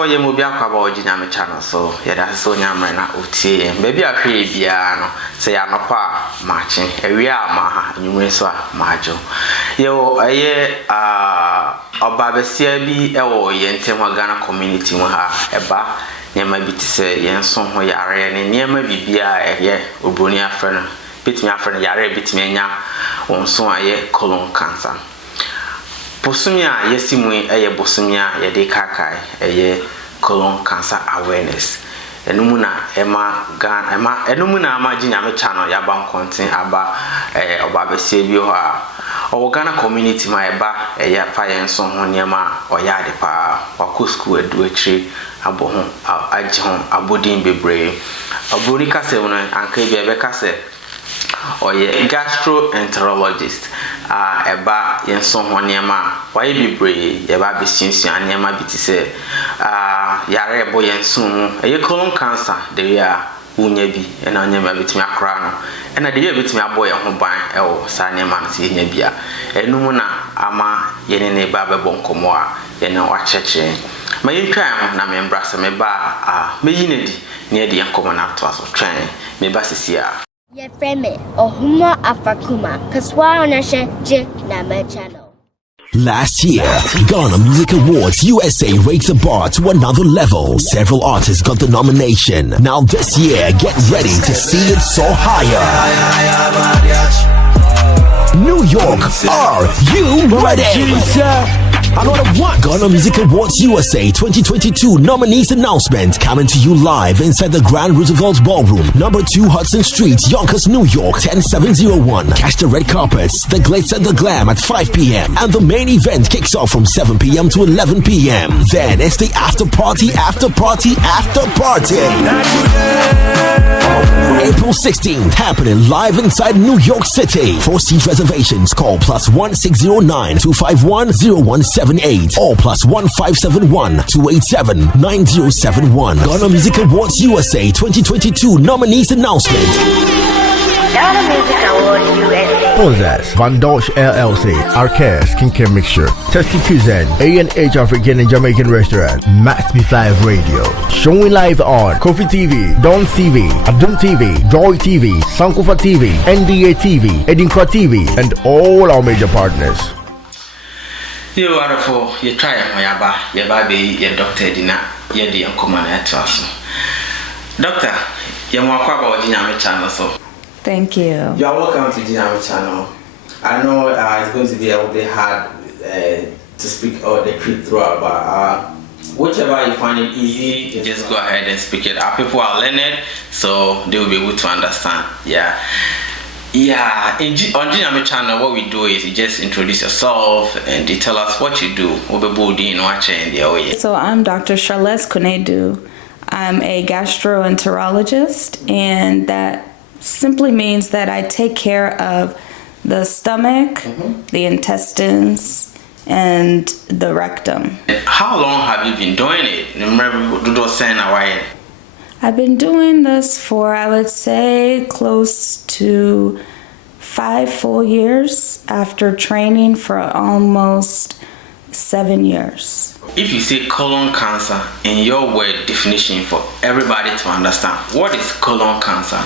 for ye mo bia kwa ba oginya me channel so ye da so nyamre na otie baby ahwe bia no se ya nokwa machi ewie ama ha nyumwe so a majo ye eye oba besia bi ewo ye ntem Ghana community mu ha eba nyama bi ti se ye nso ho yare ne nyama bibia eye obroni afre no bitimi afre no yare bitimi anya wonso aye colon cancer Bosumia yesimu eye bosumia yede kakai eye colon cancer awareness enumuna ema gan ema enumuna ama ginyame channel ya ban content aba oba besie bi ho a owo Ghana community ma eba eye fa yenso ho niema oyade pa wako school edu akiri abo ho agi ho abodin bebre abori kase wono anka bi ebe kase oye gastroenterologist eba yenso ho niema waye bibre yeba besinsu niema bitise yare ebo yenso mu eye colon cancer de ya unya bi ena niema bitimi akra no ena de ya bitimi abo ye ho ban ewo sa niema no se nya bia enum na ama yene ne ba bebo nkomo a yene wa cheche ma yentwan na me mbrasa me ba meyi nedi ne de nkomo na to aso twan me ba sisia Ye frame Ohuma Afakuma Kaswa Onashe J Nama channel. Last year, Ghana Music Awards USA raised the bar to another level. Several artists got the nomination. Now this year, get ready to see it soar higher. New York, are you ready? Another one. Ghana Music Awards USA 2022 nominees announcement coming to you live inside the Grand Roosevelt Ballroom, number 2 Hudson Street, Yonkers, New York 10701. Catch the red carpets, the glitz and the glam at 5 p.m. and the main event kicks off from 7 p.m. to 11 p.m. Then it's the after party. April 16th, happening live inside New York City. For seat reservations, call +1 609 251 0178 or +1 571 287 9071. Ghana Music Awards USA 2022 nominees announcement. Ghana Music Awards USA. Sponsors: Van Dosh LLC, Arcare Skincare Mixture, Testy Cuisine, A&H African and Jamaican Restaurant, Max B5 Radio. Showing live on Kofi TV, Don TV, Adum TV, Joy TV, Sankofa TV, NDA TV, Edinkwa TV, and all our major partners. You are for you try yaba be your doctor dina ye de common to us. Doctor, you more about Dynamic channel so. Thank you. You are welcome to Dynamic channel. I know it's going to be a little bit hard to speak or the quick throughout, but whichever you find it easy, you just go ahead and speak it. Our people are learned, so they will be able to understand. Yeah, on Dynamic channel, what we do is you just introduce yourself and you tell us what you do. So I'm Dr. Charles Konedu. I'm a gastroenterologist, and that simply means that I take care of the stomach, the intestines, and the rectum. How long have you been doing it? I've been doing this for, I would say, close to 5 full years after training for almost 7 years. If you say colon cancer in your word definition for everybody to understand, what is colon cancer?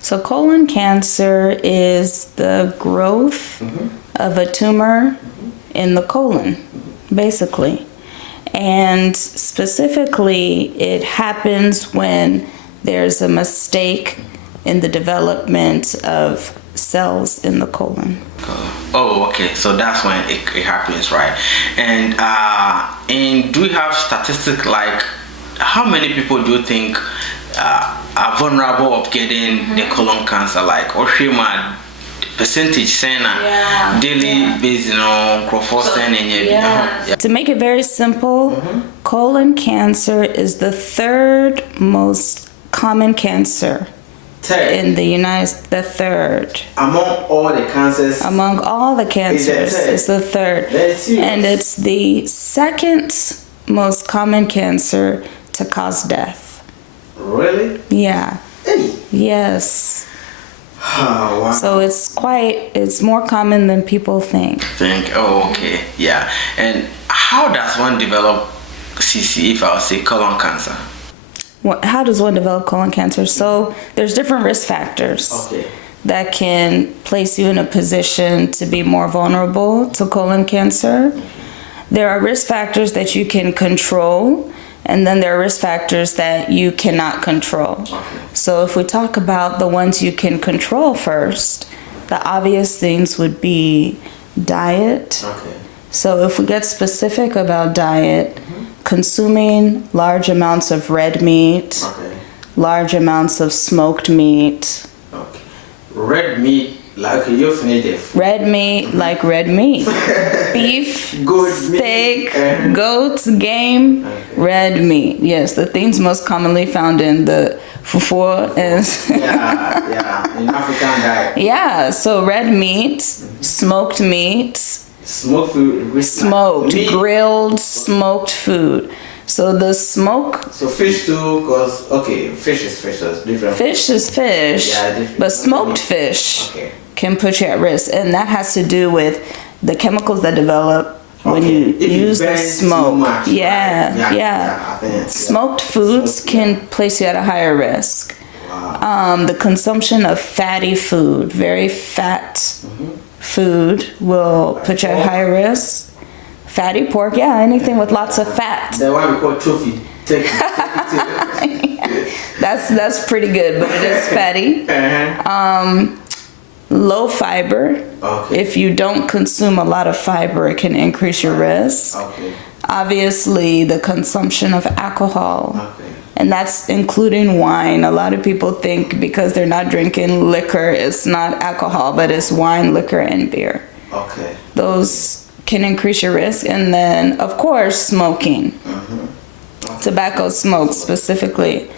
So colon cancer is the growth of a tumor in the colon, basically. And specifically, it happens when there's a mistake in the development of cells in the colon. Oh, okay. So that's when it happens, right? And do we have statistics like how many people do you think are vulnerable of getting the colon cancer? Like, or percentage saying daily based on To make it very simple, colon cancer is the 3rd most common cancer in the United States. The 3rd among all the cancers. Among all the cancers, it's the 3rd, and it's the 2nd most common cancer to cause death. Really? Yeah. Hey. Yes. Oh, wow. So it's more common than people think. Oh, okay. Yeah. And how does one develop CC if I would say colon cancer? How does one develop colon cancer? So there's different risk factors that can place you in a position to be more vulnerable to colon cancer. There are risk factors that you can control, and then there are risk factors that you cannot control. So if we talk about the ones you can control first, the obvious things would be diet. So if we get specific about diet, consuming large amounts of red meat, large amounts of smoked meat. Red meat, like you finished. Red meat, like red meat. Beef, steak, goats, game, red meat. Yes, the things most commonly found in the fufu is. In African diet. Yeah, so red meat, smoked meat. Smoked food. Smoked, grilled, smoked food. So the smoke. So fish too, because fish is fish. So it's different. Fish is fish, but smoked fish can put you at risk, and that has to do with the chemicals that develop when you use the smoke. Much, Smoked foods can place you at a higher risk. The consumption of fatty food, very fat food, will put you at higher risk. Fatty pork, anything with lots of fat. The one we call trophy. That's pretty good, but it is fatty. Low fiber. If you don't consume a lot of fiber, it can increase your risk. Obviously, the consumption of alcohol. And that's including wine. A lot of people think because they're not drinking liquor, it's not alcohol, but it's wine, liquor, and beer. Those can increase your risk. And then, of course, smoking. Tobacco smoke specifically.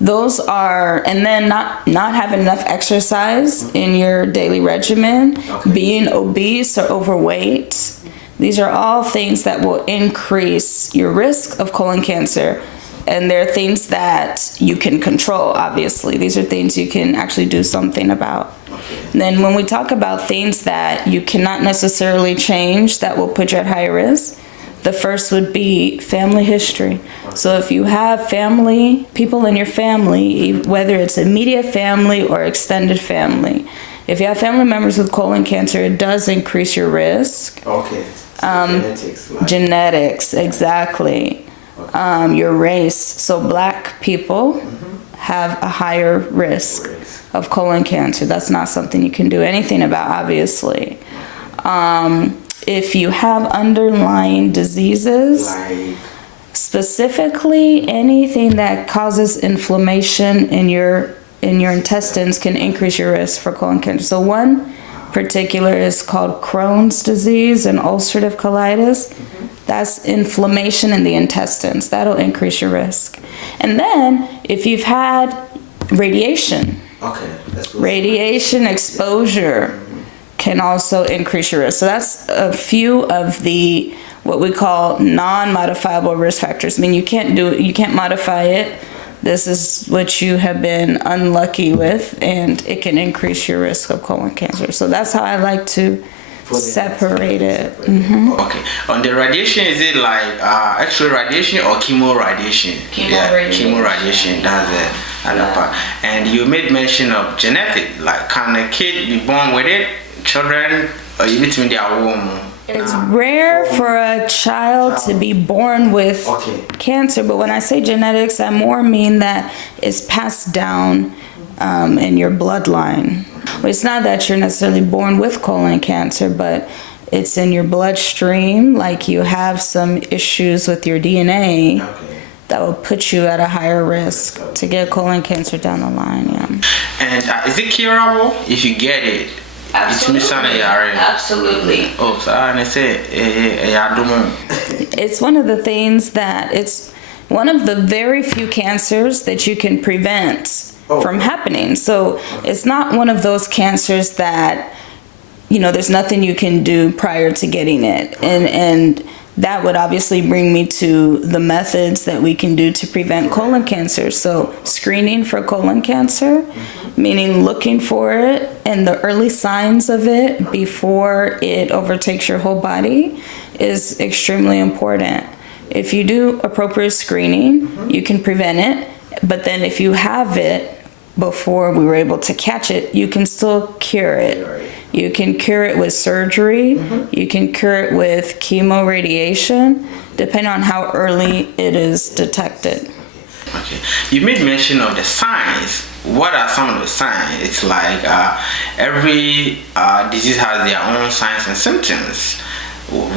Those are, and then not having enough exercise in your daily regimen, being obese or overweight. These are all things that will increase your risk of colon cancer. And they're things that you can control, obviously. These are things you can actually do something about. And then when we talk about things that you cannot necessarily change that will put you at higher risk, the first would be family history. So if you have people in your family, whether it's immediate family or extended family, if you have family members with colon cancer, it does increase your risk. Genetics, exactly. Your race. So black people have a higher risk of colon cancer. That's not something you can do anything about, obviously. If you have underlying diseases, specifically anything that causes inflammation in your intestines can increase your risk for colon cancer. So one particular is called Crohn's disease and ulcerative colitis. That's inflammation in the intestines. That'll increase your risk. And then if you've had radiation, radiation exposure can also increase your risk. So that's a few of the what we call non-modifiable risk factors. I mean, you can't modify it. This is what you have been unlucky with, and it can increase your risk of colon cancer. So that's how I like to separate it. On the radiation, is it like X-ray radiation or chemo radiation? Chemo radiation. That's the other part. And you made mention of genetic. Like, can a kid be born with it? Children, or you need to be their womb? It's rare for a child to be born with cancer, but when I say genetics, I more mean that it's passed down in your bloodline. Well, it's not that you're necessarily born with colon cancer, but it's in your bloodstream, like you have some issues with your DNA that will put you at a higher risk to get colon cancer down the line. And is it curable if you get it? Absolutely. It's one of the things that it's one of the very few cancers that you can prevent from happening. So it's not one of those cancers that, there's nothing you can do prior to getting it. And that would obviously bring me to the methods that we can do to prevent colon cancer. So screening for colon cancer, meaning looking for it and the early signs of it before it overtakes your whole body, is extremely important. If you do appropriate screening, you can prevent it. But then if you have it before we were able to catch it, you can still cure it. You can cure it with surgery. You can cure it with chemoradiation, depending on how early it is detected. Okay. You made mention of the signs. What are some of the signs? It's like every disease has their own signs and symptoms.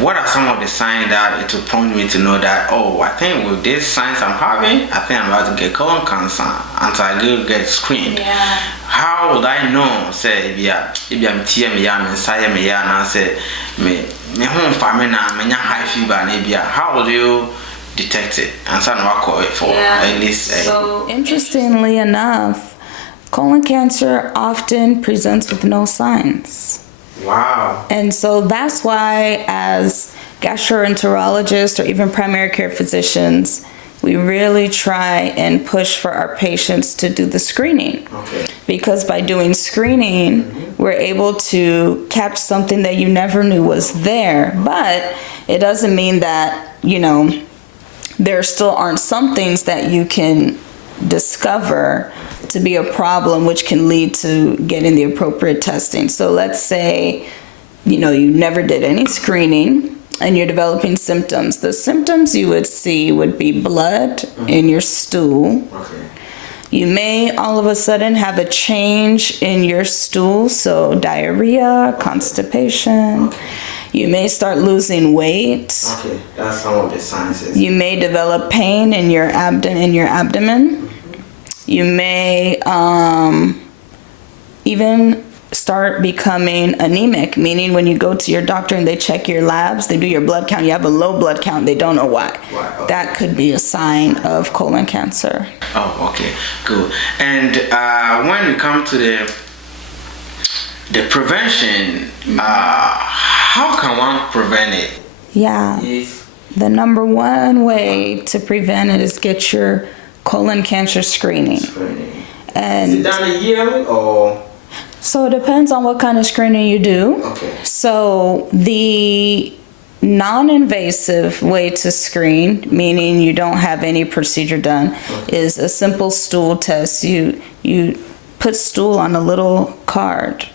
What are some of the signs that it will prompt me to know that, oh, I think with these signs I'm having, I think I'm about to get colon cancer until I go get screened? Yeah. How would I know? Say, if I'm high fever, how would you detect it and send for at least? So interestingly enough, colon cancer often presents with no signs. Wow. And so that's why, as gastroenterologists or even primary care physicians, we really try and push for our patients to do the screening. Okay. Because by doing screening, we're able to catch something that you never knew was there. But it doesn't mean that, there still aren't some things that you can discover to be a problem, which can lead to getting the appropriate testing. So let's say, you never did any screening and you're developing symptoms. The symptoms you would see would be blood in your stool. Okay. You may all of a sudden have a change in your stool, so diarrhea, constipation. Okay. You may start losing weight. Okay, that's some of the signs. You may develop pain in your abdomen. You may even start becoming anemic, meaning when you go to your doctor and they check your labs, they do your blood count, you have a low blood count, they don't know why. Okay. That could be a sign of colon cancer. Oh, okay, good. And when we come to the prevention, how can one prevent it? Yeah. Yes. The number one way to prevent it is get your colon cancer screening. And is it done yearly or? So it depends on what kind of screening you do. Okay. So the non-invasive way to screen, meaning you don't have any procedure done, is a simple stool test. You put stool on a little card.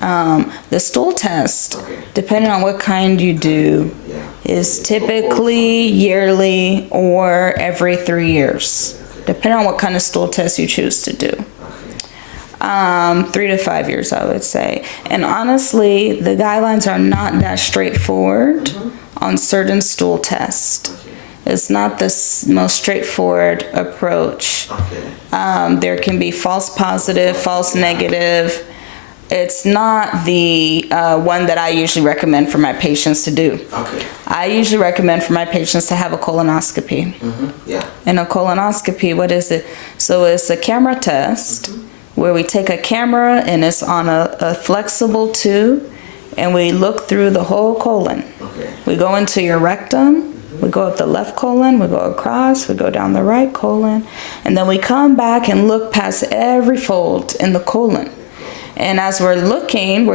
The stool test, depending on what kind you do, is typically yearly or every 3 years, depending on what kind of stool test you choose to do. 3 to 5 years, I would say. And honestly, the guidelines are not that straightforward on certain stool tests. It's not the most straightforward approach. There can be false positive, false negative. It's not the one that I usually recommend for my patients to do. Okay. I usually recommend for my patients to have a colonoscopy. Yeah. And a colonoscopy, what is it? So it's a camera test where we take a camera and it's on a flexible tube and we look through the whole colon. Okay. We go into your rectum, we go up the left colon, we go across, we go down the right colon, and then we come back and look past every fold in the colon. And as we're looking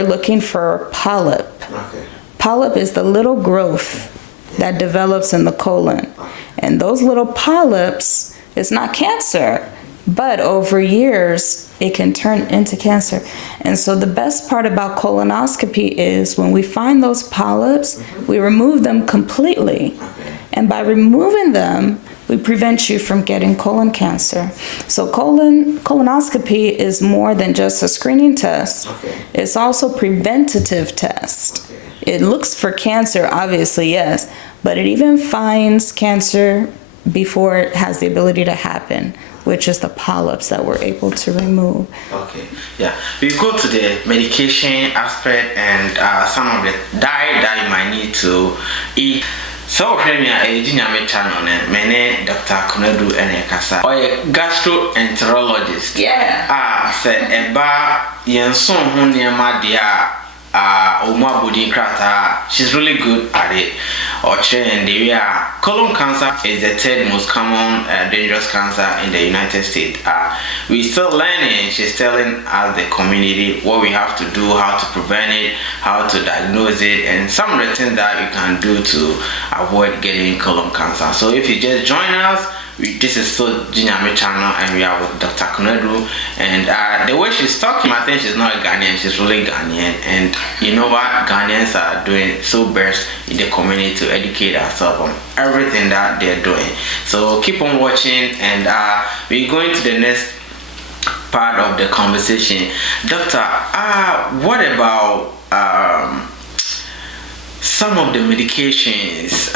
for polyp. Okay. Polyp is the little growth that develops in the colon. And those little polyps, it's not cancer, but over years, it can turn into cancer. And so the best part about colonoscopy is when we find those polyps, we remove them completely. And by removing them, we prevent you from getting colon cancer. So colonoscopy is more than just a screening test. It's also a preventative test. It looks for cancer, obviously, yes, but it even finds cancer before it has the ability to happen, which is the polyps that we're able to remove. Okay, yeah. We go to the medication aspect and some of the diet that you might need to eat. So, Premier, a junior channel, many Dr. Konedu and Kasa, or a gastroenterologist. Yeah. Say, Eba, Yenson, Hunia Madia, Oma Budi Krata, she's really good at it. or trend the area. Colon cancer is the third most common dangerous cancer in the United States. We still learning. She's telling us, the community, what we have to do, how to prevent it, how to diagnose it, and some of the things that you can do to avoid getting colon cancer. So if you just join us, this is still Jinyame channel, and we are with Dr. Konedu. And the way she's talking, I think she's not a Ghanaian, she's really Ghanaian. And you know what Ghanaians are doing so best in the community to educate ourselves on everything that they're doing. So keep on watching, and we're going to the next part of the conversation. Doctor, what about some of the medications?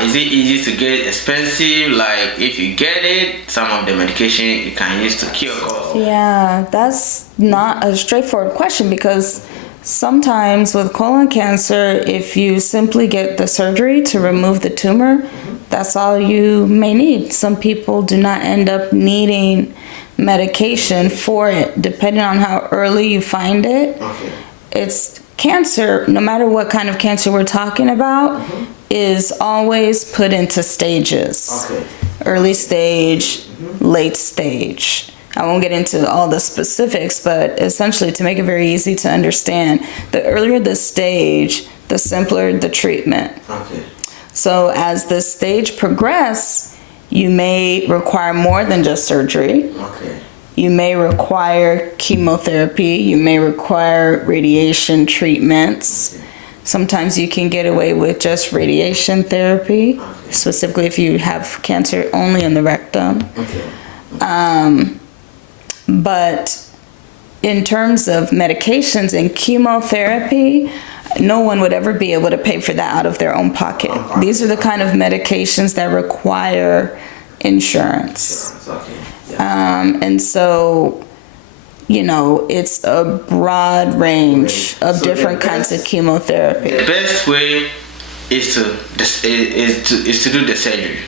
Is it easy to get, expensive? Like if you get it, some of the medication you can use to cure cause? Yeah, that's not a straightforward question, because sometimes with colon cancer, if you simply get the surgery to remove the tumor, that's all you may need. Some people do not end up needing medication for it, depending on how early you find it. Okay. It's cancer, no matter what kind of cancer we're talking about, is always put into stages. Okay. Early stage, late stage. I won't get into all the specifics, but essentially, to make it very easy to understand, the earlier the stage, the simpler the treatment. Okay. So as the stage progresses, you may require more than just surgery. Okay. You may require chemotherapy. You may require radiation treatments. Sometimes you can get away with just radiation therapy, specifically if you have cancer only in the rectum. Okay. But in terms of medications and chemotherapy, no one would ever be able to pay for that out of their own pocket. These are the kind of medications that require insurance. Okay. And so, you know, it's a broad range of different kinds of chemotherapy. The best way is to do the surgery.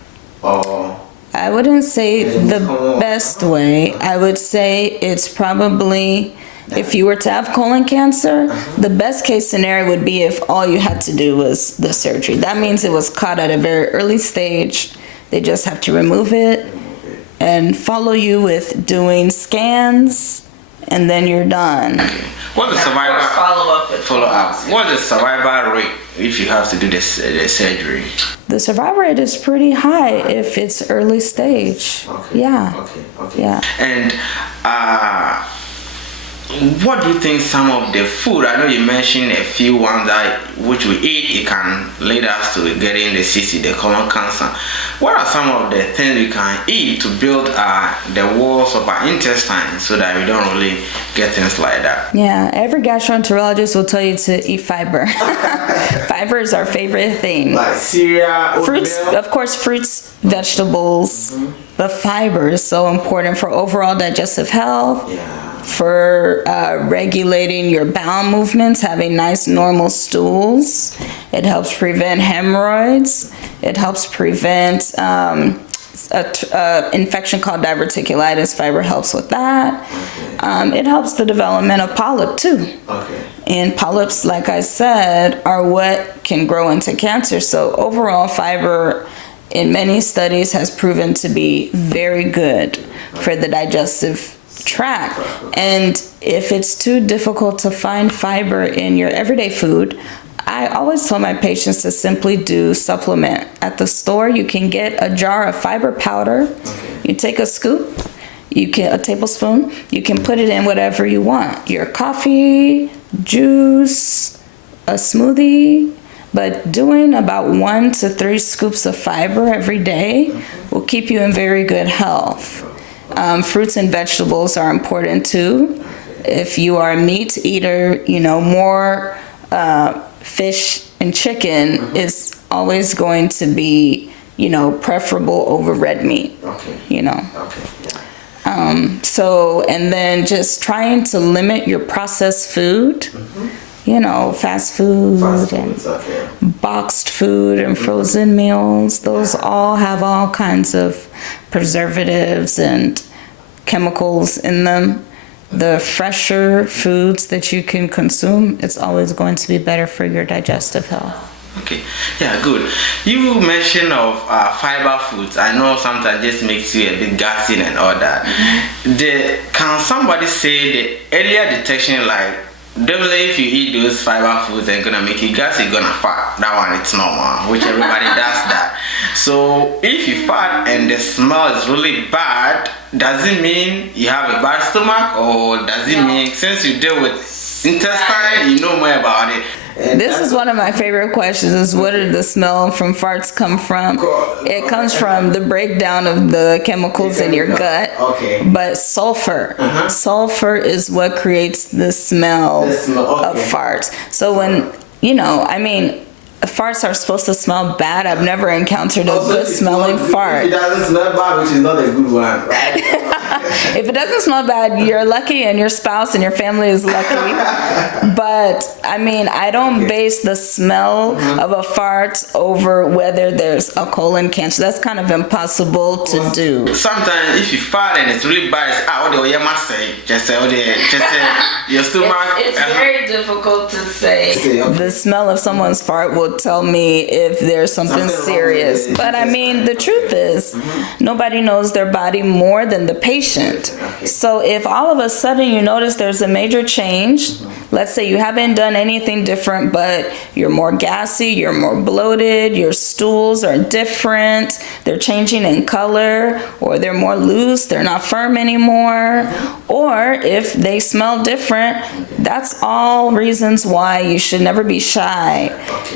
Or I wouldn't say the best way. I would say it's probably, if you were to have colon cancer, the best case scenario would be if all you had to do was the surgery. That means it was caught at a very early stage. They just have to remove it and follow you with doing scans, and then you're done. what's the survival Follow up. What's the survival rate if you have to do the surgery? The survival rate is pretty high if it's early stage. Okay. Yeah. Okay. Yeah. And what do you think some of the food? I know you mentioned a few ones that which we eat, it can lead us to getting the CC, the colon cancer. What are some of the things we can eat to build the walls of our intestines so that we don't really get things like that? Yeah, every gastroenterologist will tell you to eat fiber. Fiber is our favorite thing. Like cereal, Fruits, oatmeal. of course, fruits, vegetables, but fiber is so important for overall digestive health. Yeah. For regulating your bowel movements, having nice normal stools. It helps prevent hemorrhoids. It helps prevent an infection called diverticulitis. Fiber helps with that. It helps the development of polyp too. Okay. And polyps, like I said, are what can grow into cancer. So overall, fiber in many studies has proven to be very good for the digestive tract. And if it's too difficult to find fiber in your everyday food, I always tell my patients to simply do supplement. At the store, you can get a jar of fiber powder. You take a scoop, a tablespoon, you can put it in whatever you want. Your coffee, juice, a smoothie. But doing about 1 to 3 scoops of fiber every day will keep you in very good health. Fruits and vegetables are important too. If you are a meat eater, more fish and chicken is always going to be, preferable over red meat. Okay. Okay. Yeah. So, and then just trying to limit your processed food. Fast food and Okay. boxed food and frozen meals. Those all have all kinds of preservatives and chemicals in them. The fresher foods that you can consume, it's always going to be better for your digestive health. Okay, yeah, good. You mentioned of fiber foods. I know sometimes this makes you a bit gassy and all that. Can somebody say the earlier detection, like definitely if you eat those fiber foods, they're gonna make you gassy, you're gonna fart. That one it's normal, which everybody does that. So if you fart and the smell is really bad, does it mean you have a bad stomach, or does it mean since you deal with intestine, you know more about it? This is one of my favorite questions, is where did the smell from farts come from? It comes from the breakdown of the chemicals in your gut. Okay. But sulfur. Sulfur is what creates the smell of farts. So when, farts are supposed to smell bad. I've never encountered a good smelling fart. If it doesn't smell bad, which is not a good one, right? If it doesn't smell bad, you're lucky, and your spouse and your family is lucky. But I don't base the smell of a fart over whether there's a colon cancer. That's kind of impossible to do. Sometimes if you fart and it's really bad, it's what do you must say? Just say your stomach. It's very difficult to say. The smell of someone's fart will tell me if there's something serious. But the truth is, nobody knows their body more than the patient. So if all of a sudden you notice there's a major change, let's say you haven't done anything different, but you're more gassy, you're more bloated, your stools are different, they're changing in color, or they're more loose, they're not firm anymore, or if they smell different, that's all reasons why you should never be shy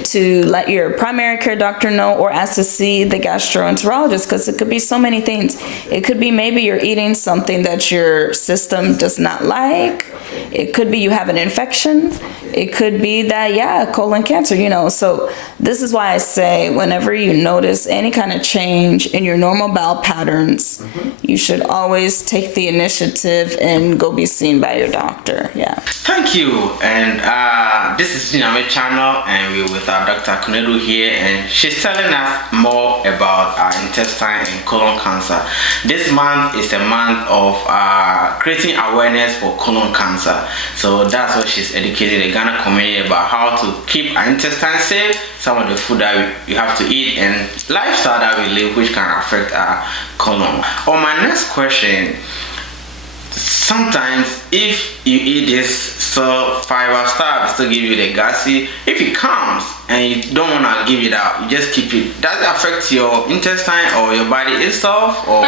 to let your primary care doctor know, or ask to see the gastroenterologist, because it could be so many things. It could be maybe you're eating something that your system does not like. It could be you have an infection. It could be that, colon cancer, So this is why I say whenever you notice any kind of change in your normal bowel patterns, you should always take the initiative and go be seen by your doctor. Yeah. Thank you. And this is Nyame channel, and we're with our Dr. Konedu here, and she's telling us more about our intestine and colon cancer. This month is a month of creating awareness for colon cancer. So that's what she's educated the Ghana community about, how to keep our intestine safe, some of the food that we have to eat, and lifestyle that we live, which can affect our colon. On my next question, sometimes if you eat this fiber stuff, it still give you the gassy. If it comes and you don't want to give it out, you just keep it. Does it affect your intestine or your body itself? Or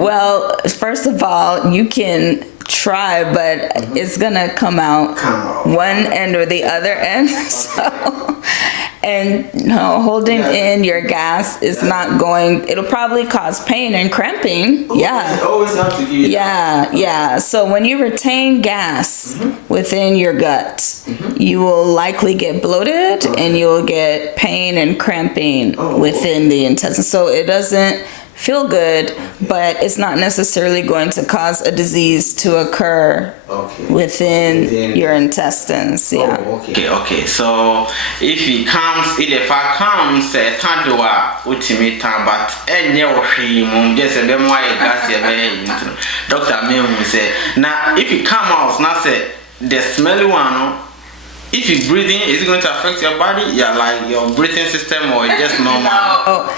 well, first of all, you can try, but it's gonna come out one end or the other end. So, and no, holding in your gas is not going. It'll probably cause pain and cramping. Yeah. You always have to give it out. Yeah. So when you retain gas within your gut, you will likely get bloated, and you'll get pain and cramping within the intestine. So it doesn't feel good, but it's not necessarily going to cause a disease to occur within your intestines. Yeah. Okay. So if the fat comes, ultimate time, but just a them why gas Dr. Mill say now if it come out, now say the smelly one. If you're breathing, is it going to affect your body? Yeah, like your breathing system, or just normal?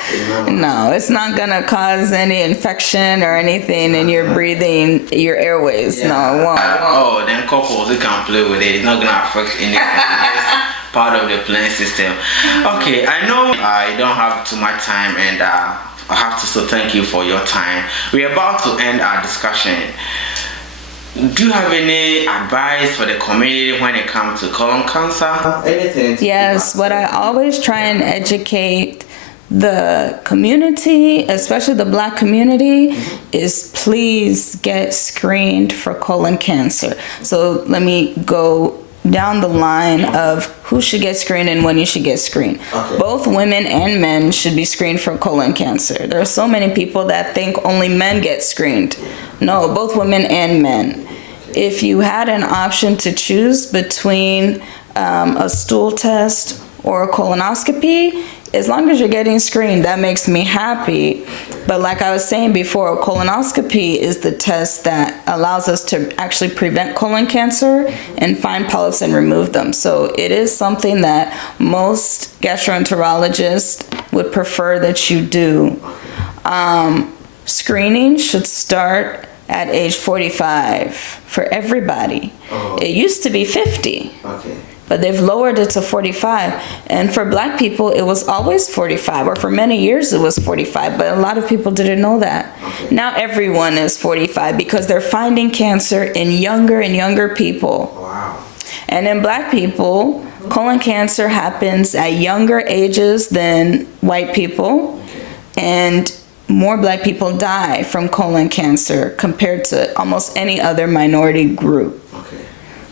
No, it's not going to cause any infection or anything in your breathing, your airways. Yeah. No, it won't. Then couples, they can play with it. It's not going to affect anything. It's part of the playing system. Okay, I know I don't have too much time, and I have to so thank you for your time. We're about to end our discussion. Do you have any advice for the community when it comes to colon cancer? Anything? Yes, what I always try and educate the community, especially the Black community, is please get screened for colon cancer. So let me go down the line of who should get screened and when you should get screened. Both women and men should be screened for colon cancer. There are so many people that think only men get screened. No, both women and men. If you had an option to choose between a stool test or a colonoscopy, as long as you're getting screened, that makes me happy. But like I was saying before, colonoscopy is the test that allows us to actually prevent colon cancer and find polyps and remove them. So it is something that most gastroenterologists would prefer that you do. Screening should start at age 45 for everybody. It used to be 50. Okay. But they've lowered it to 45. And for black people, it was always 45, or for many years it was 45, but a lot of people didn't know that. Okay. Now everyone is 45 because they're finding cancer in younger and younger people. Wow. And in black people, colon cancer happens at younger ages than white people. And more black people die from colon cancer compared to almost any other minority group.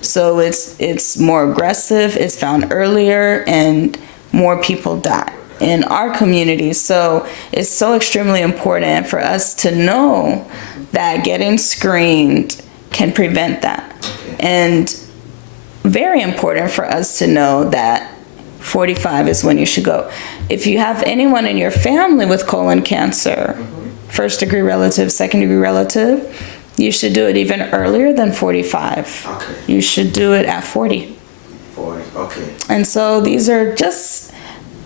So it's more aggressive, it's found earlier, and more people die in our community. So it's so extremely important for us to know that getting screened can prevent that. And very important for us to know that 45 is when you should go. If you have anyone in your family with colon cancer, first degree relative, second degree relative, you should do it even earlier than 45. Okay. You should do it at 40. 40, okay. And so these are just,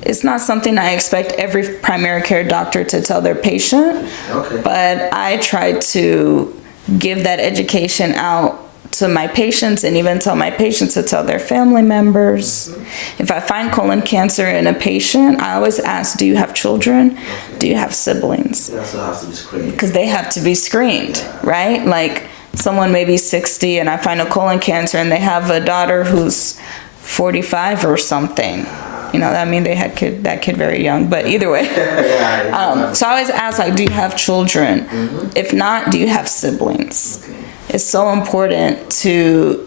it's not something I expect every primary care doctor to tell their patient. Okay. But I try to give that education out to my patients, and even tell my patients to tell their family members. If I find colon cancer in a patient, I always ask, do you have children? Do you have siblings? They also have to be screened. Because they have to be screened, right? Like someone may be 60 and I find a colon cancer and they have a daughter who's 45 or something. You know, I mean, they had that kid very young, but either way. So I always ask, like, do you have children? If not, do you have siblings? It's so important to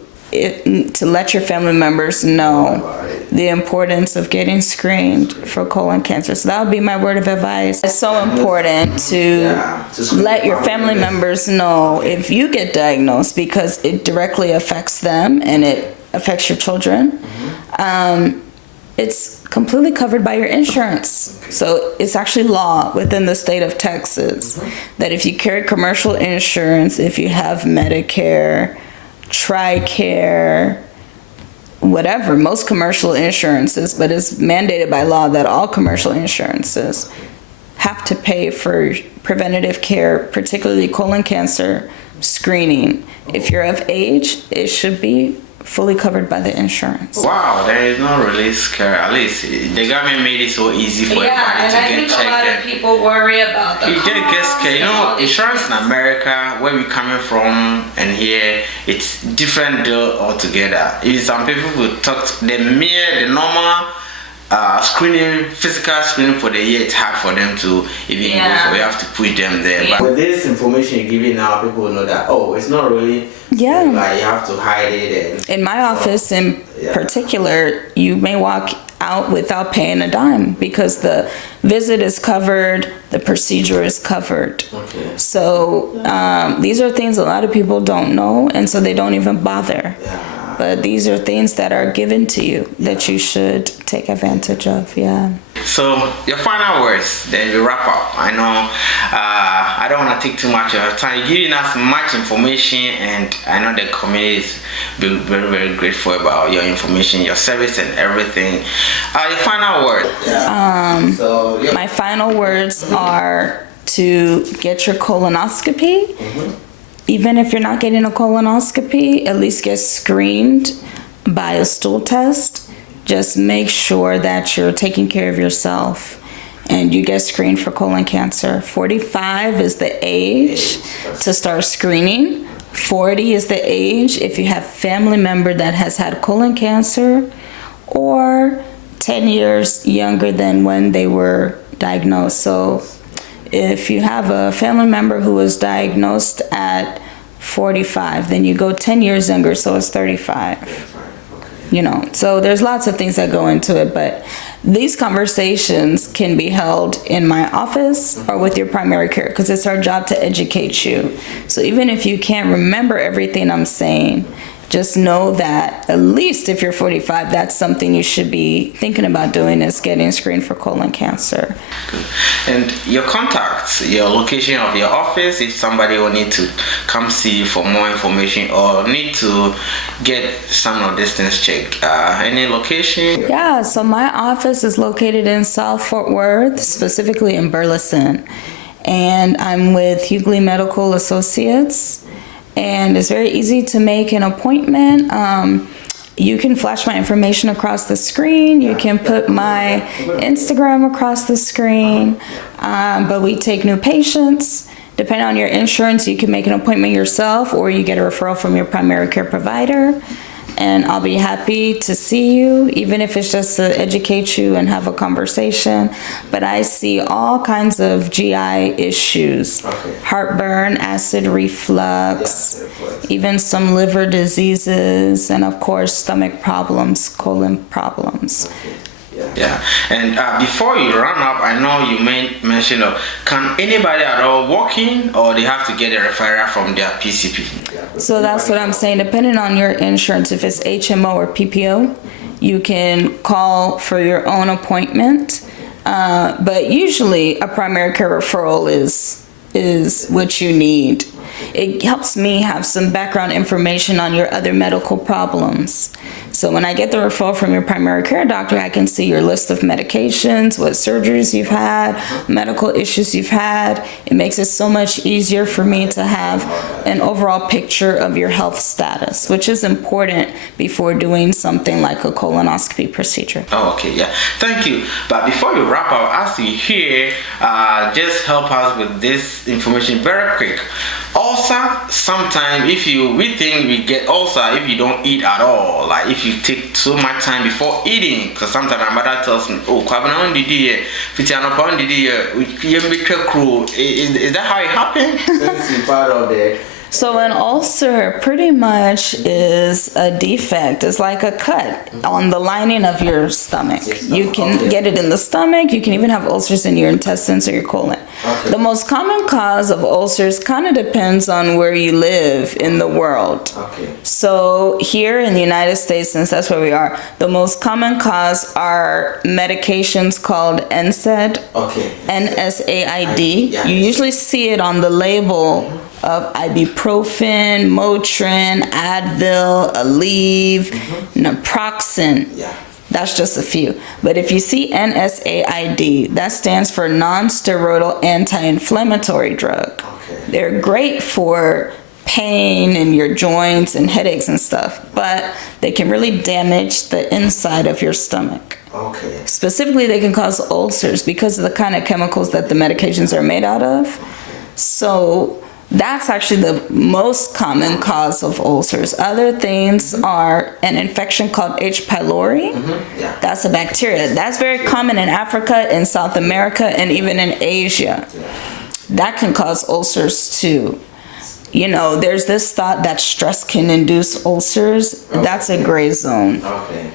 let your family members know the importance of getting screened for colon cancer. So that would be my word of advice. It's so important to let your family members know if you get diagnosed, because it directly affects them and it affects your children. It's completely covered by your insurance. So it's actually law within the state of Texas that if you carry commercial insurance, if you have Medicare, TRICARE, whatever, most commercial insurances, but it's mandated by law that all commercial insurances have to pay for preventative care, particularly colon cancer screening. If you're of age, it should be fully covered by the insurance. Wow, that is not really scary. At least the government made it so easy for everybody to get checked. Yeah, and I think a lot of people worry about that. You just get scared. You know, insurance in America, where we're coming from and here, it's different deal altogether. Some people will talk the normal screening, physical screening for the year, it's hard for them to even go for. We have to put them there. But with this information you're giving now, people will know that, oh, it's not really like you have to hide it. And in my office in particular, you may walk out without paying a dime because the visit is covered, the procedure is covered. Okay. So these are things a lot of people don't know, and so they don't even bother. Yeah. But these are things that are given to you that you should take advantage of. Yeah. So your final words, then we wrap up. I know I don't want to take too much of your time. You're giving us much information, and I know the community is very, very grateful about your information, your service, and everything. Your final word. My final words are to get your colonoscopy. Even if you're not getting a colonoscopy, at least get screened by a stool test. Just make sure that you're taking care of yourself and you get screened for colon cancer. 45 is the age to start screening. 40 is the age if you have family member that has had colon cancer, or 10 years younger than when they were diagnosed. So if you have a family member who was diagnosed at 45, then you go 10 years younger, so it's 35. You know, so there's lots of things that go into it, but these conversations can be held in my office or with your primary care, because it's our job to educate you. So even if you can't remember everything I'm saying, just know that at least if you're 45, that's something you should be thinking about doing, is getting screened for colon cancer. Good. And your contacts, your location of your office, if somebody will need to come see you for more information or need to get some of these things checked, any location? Yeah, so my office is located in South Fort Worth, specifically in Burleson. And I'm with Hughley Medical Associates. And it's very easy to make an appointment. You can flash my information across the screen. You can put my Instagram across the screen. But we take new patients. Depending on your insurance, you can make an appointment yourself, or you get a referral from your primary care provider. And I'll be happy to see you, even if it's just to educate you and have a conversation. But I see all kinds of GI issues, heartburn, acid reflux, even some liver diseases, and of course, stomach problems, colon problems. Yeah, and before you run up, I know you mentioned, can anybody at all walk in, or they have to get a referral from their PCP? So that's what I'm saying. Depending on your insurance, if it's HMO or PPO, you can call for your own appointment. But usually a primary care referral is what you need. It helps me have some background information on your other medical problems. So when I get the referral from your primary care doctor, I can see your list of medications, what surgeries you've had, medical issues you've had. It makes it so much easier for me to have an overall picture of your health status, which is important before doing something like a colonoscopy procedure. Oh, okay, yeah. Thank you. But before you wrap up, as you hear, just help us with this information very quick. Ulcer, sometimes we think we get ulcer if you don't eat at all, like if you take so much time before eating, because sometimes my mother tells me, oh, is that how it happens? That's part of the So an ulcer pretty much is a defect. It's like a cut on the lining of your stomach. You can get it in the stomach. You can even have ulcers in your intestines or your colon. The most common cause of ulcers kind of depends on where you live in the world. So here in the United States, since that's where we are, the most common cause are medications called NSAID, NSAID. You usually see it on the label of ibuprofen, Motrin, Advil, Aleve, naproxen. That's just a few. But if you see NSAID, that stands for non-steroidal anti-inflammatory drug. They're great for pain in your joints and headaches and stuff, but they can really damage the inside of your stomach. Specifically, they can cause ulcers because of the kind of chemicals that the medications are made out of. So that's actually the most common cause of ulcers. Other things are an infection called H. pylori. That's a bacteria. That's very common in Africa, in South America, and even in Asia. That can cause ulcers too. You know, there's this thought that stress can induce ulcers. That's a gray zone.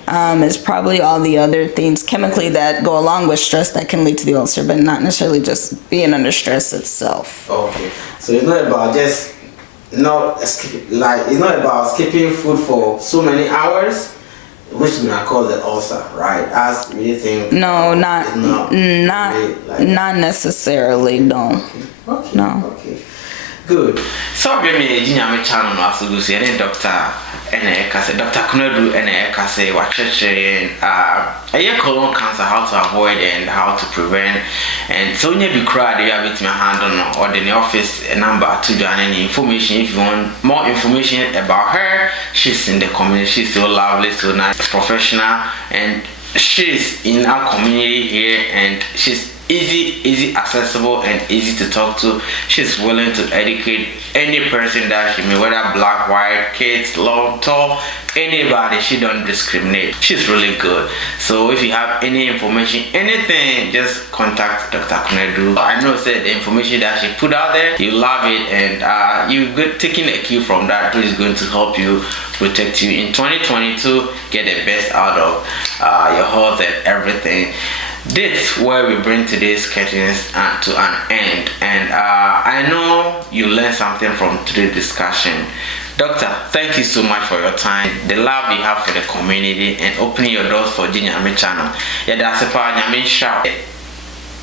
It's probably all the other things chemically that go along with stress that can lead to the ulcer, but not necessarily just being under stress itself. So it's not about just it's not about skipping food for so many hours, which may cause the ulcer, right? As we think. No, not necessarily. No. No. Good. So we may jinya channel no asulusi and doctor and Dr. Konedu and Ekase watching colon cancer, how to avoid and how to prevent. And so you be cried you have it in my hand or the office number to do any information. If you want more information about her, she's in the community, she's so lovely, so nice, professional, and she's in our community here, and she's easy accessible and easy to talk to. She's willing to educate any person that she may, whether black, white, kids, long, tall, anybody. She don't discriminate. She's really good. So if you have any information, anything, just contact Dr. Konedu. I know that the information that she put out there, you love it, and you're taking a cue from that, which is going to help you, protect you in 2022, get the best out of your health and everything. this where we bring today's curtains to an end, and I know you learned something from today's discussion. Doctor, thank you so much for your time, the love you have for the community, and opening your doors for Jinyame channel. Yeah, that's a part Nyame shout.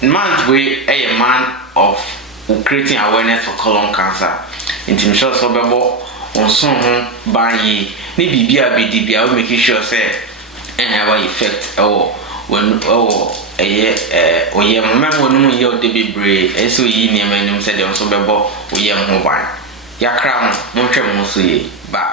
Man, we a man of creating awareness for colon cancer. Intim sure so bebo on son ban ye ni bibia be dibia we make sure say our effect when oye mama no ye o de bebre eso yi ni amanim say dem so bebo oye ho ban ya kra mo ntwe mo so ye ba